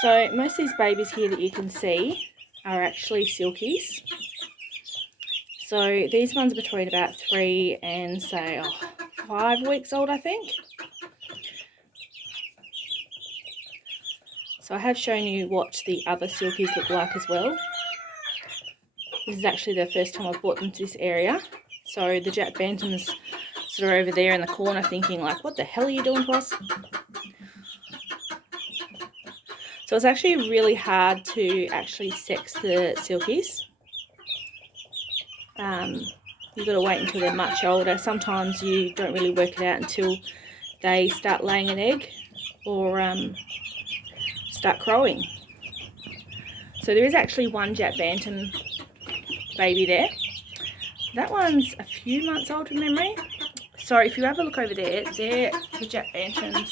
So most of these babies here that you can see are actually Silkies. So these ones are between about 3 and say 5 weeks old, I think. So I have shown you what the other Silkies look like as well. This is actually the first time I've brought them to this area. So the Jack Bantams sort of over there in the corner thinking like, what the hell are you doing to us? So it's actually really hard to actually sex the Silkies. You've got to wait until they're much older. Sometimes you don't really work it out until they start laying an egg or start crowing. So there is actually one Jack Bantam baby there. That one's a few months old from memory. So if you have a look over there, they're the Jack Bantams.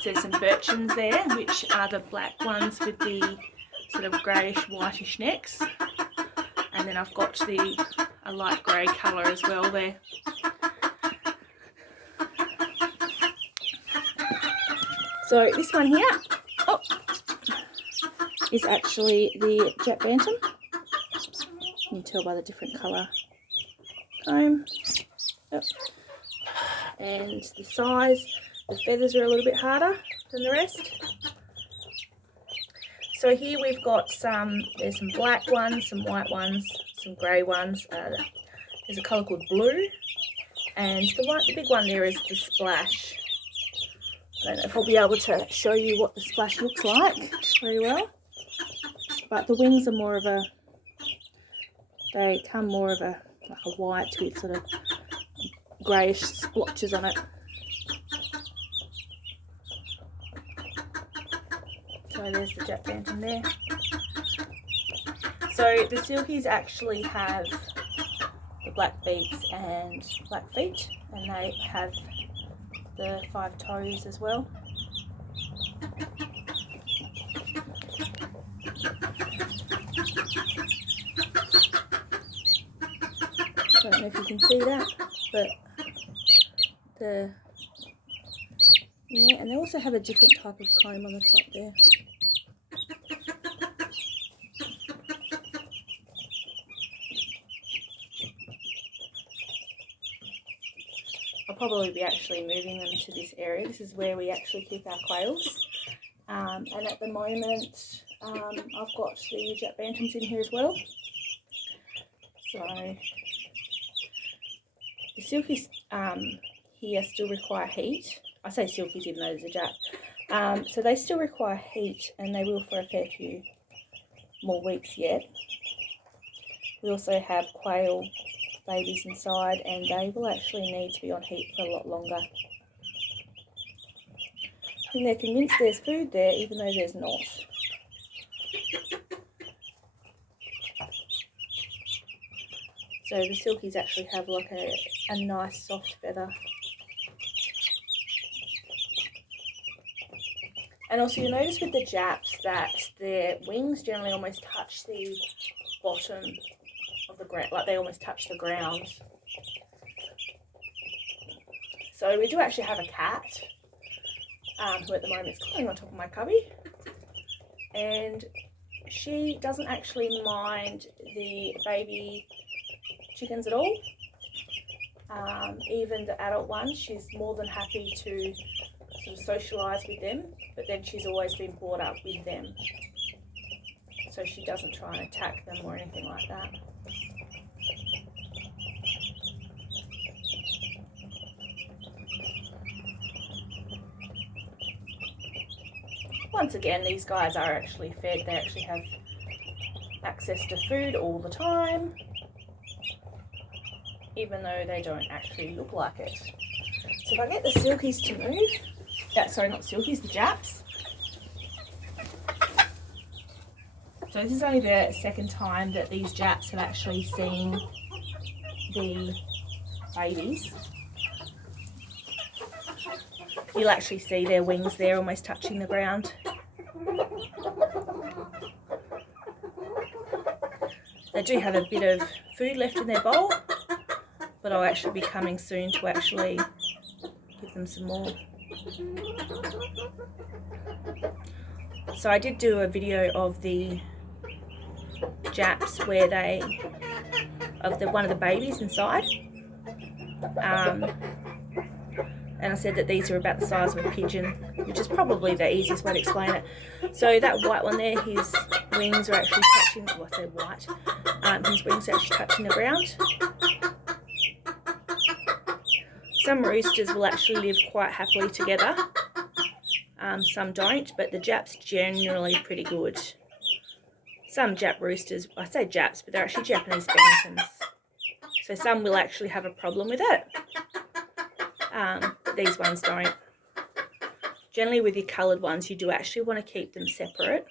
So there's some birchens there, which are the black ones with the sort of greyish whitish necks. And then I've got a light grey colour as well there. So this one here is actually the Jack Bantam. You can tell by the different colour comb. Yep. And the size, the feathers are a little bit harder than the rest. So here we've got there's some black ones, some white ones, some grey ones. There's a colour called blue, and the big one there is the splash. I don't know if I'll be able to show you what the splash looks like very well, but the wings are more of they come more of like a white with sort of greyish splotches on it. So there's the Jack Bantam there. So the Silkies actually have the black beaks and black feet, and they have the 5 toes as well. I don't know if you can see that, but yeah, and they also have a different type of comb on the top there. I'll probably be actually moving them to this area. This is where we actually keep our quails. And at the moment, I've got the Jack Bantams in here as well. So the Silkies here still require heat. I say Silkies even though there's a Jack. So they still require heat, and they will for a fair few more weeks yet. We also have quail babies inside, and they will actually need to be on heat for a lot longer. I think they're convinced there's food there even though there's not. So the Silkies actually have like a nice soft feather. And also you'll notice with the Japs that their wings generally almost touch the bottom of the ground, like they almost touch the ground. So we do actually have a cat who at the moment is climbing on top of my cubby, and she doesn't actually mind the baby chickens at all. Even the adult ones, she's more than happy to sort of socialise with them, but then she's always been brought up with them, so she doesn't try and attack them or anything like that. Once again, these guys are actually fed. They actually have access to food all the time, even though they don't actually look like it. So if I get the Silkies to move, sorry, not Silkies, the Japs. So this is only the second time that these Japs have actually seen the babies. You'll actually see their wings there almost touching the ground. They do have a bit of food left in their bowl, but I'll actually be coming soon to actually give them some more. So I did do a video of the Japs where one of the babies inside. And I said that these are about the size of a pigeon, which is probably the easiest way to explain it. So that white one there, his wings are actually touching, well, I say white, his wings are actually touching the ground. Some roosters will actually live quite happily together. Some don't, but the Japs generally pretty good. Some Jap roosters, I say Japs, but they're actually Japanese bantams. So some will actually have a problem with it. But these ones don't. Generally with your coloured ones, you do actually want to keep them separate.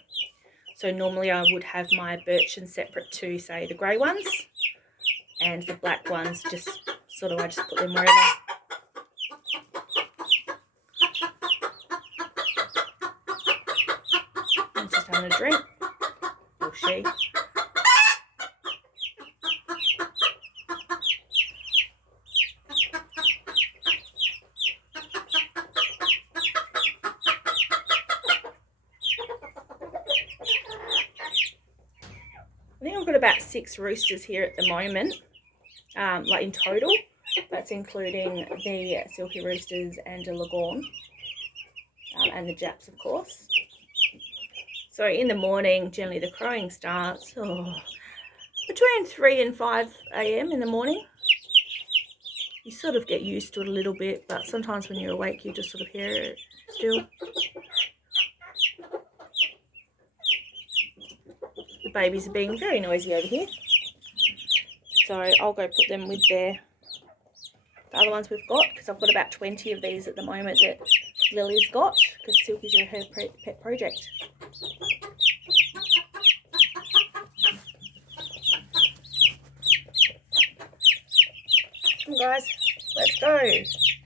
So normally I would have my birchen separate to, say, the grey ones, and the black ones just sort of, I just put them wherever. He's just having a drink, or she. I think I've got about 6 roosters here at the moment, like in total. That's including the Silkie roosters and a Leghorn, and the Japs, of course. So in the morning, generally the crowing starts between 3 and 5 a.m. in the morning. You sort of get used to it a little bit, but sometimes when you're awake, you just sort of hear it still. The babies are being very noisy over here, so I'll go put them with the other ones we've got, because I've got about 20 of these at the moment that Lily's got, because Silkies are her pet project. Come on guys, let's go.